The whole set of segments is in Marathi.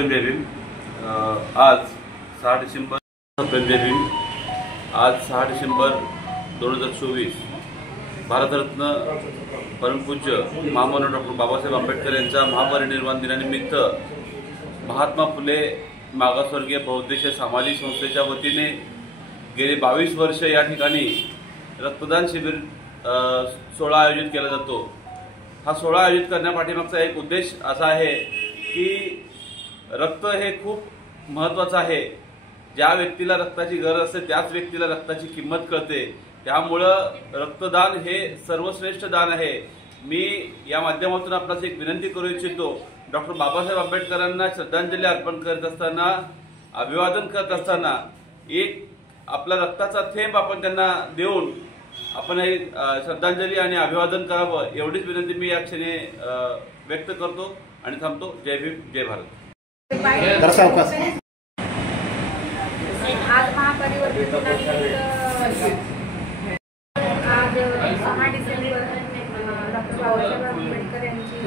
श्रद्धांजली दिन आज 6 डिसेंबर श्रद्धांजली दिन आज 6 डिसेंबर 2024 भारतरत्न परमपूज्य महामानव डॉक्टर बाबासाहेब आंबेडकर यांच्या महापरिनिर्वाण दिनानिमित्त महात्मा फुले मागासवर्गीय बहुउद्देशीय सामाजिक संस्थेच्या वतीने गेली 22 वर्ष या ठिकाणी रक्तदान शिबिर सोहळा आयोजित केला जातो। हा सोहळा आयोजित करण्यापाठीमागचा एक उद्देश असा आहे की रक्त हे खूप महत्त्वाचं आहे। ज्या व्यक्तीला रक्ताची गरज असते त्याच व्यक्तीला रक्ताची किंमत कळते। त्यामुळं रक्तदान हे सर्वश्रेष्ठ दान आहे। मी या माध्यमातून आपल्याला एक विनंती करू इच्छितो, डॉक्टर बाबासाहेब आंबेडकरांना श्रद्धांजली अर्पण करत असताना, अभिवादन करत असताना एक आपला रक्ताचा थेंब आपण त्यांना देऊन आपण हे श्रद्धांजली आणि अभिवादन करावं, एवढीच विनंती मी या क्षणी व्यक्त करतो आणि थांबतो। जय भीम, जय भारत। आज महापरिवर्तन आज 6 डिसेंबर डॉक्टर बाबासाहेब आंबेडकर यांची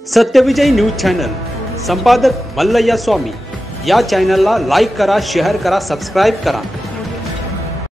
सत्यविजय न्यूज चॅनल संपादक मल्लय्या स्वामी या चॅनलला लाईक करा, शेअर करा, सबस्क्राइब करा।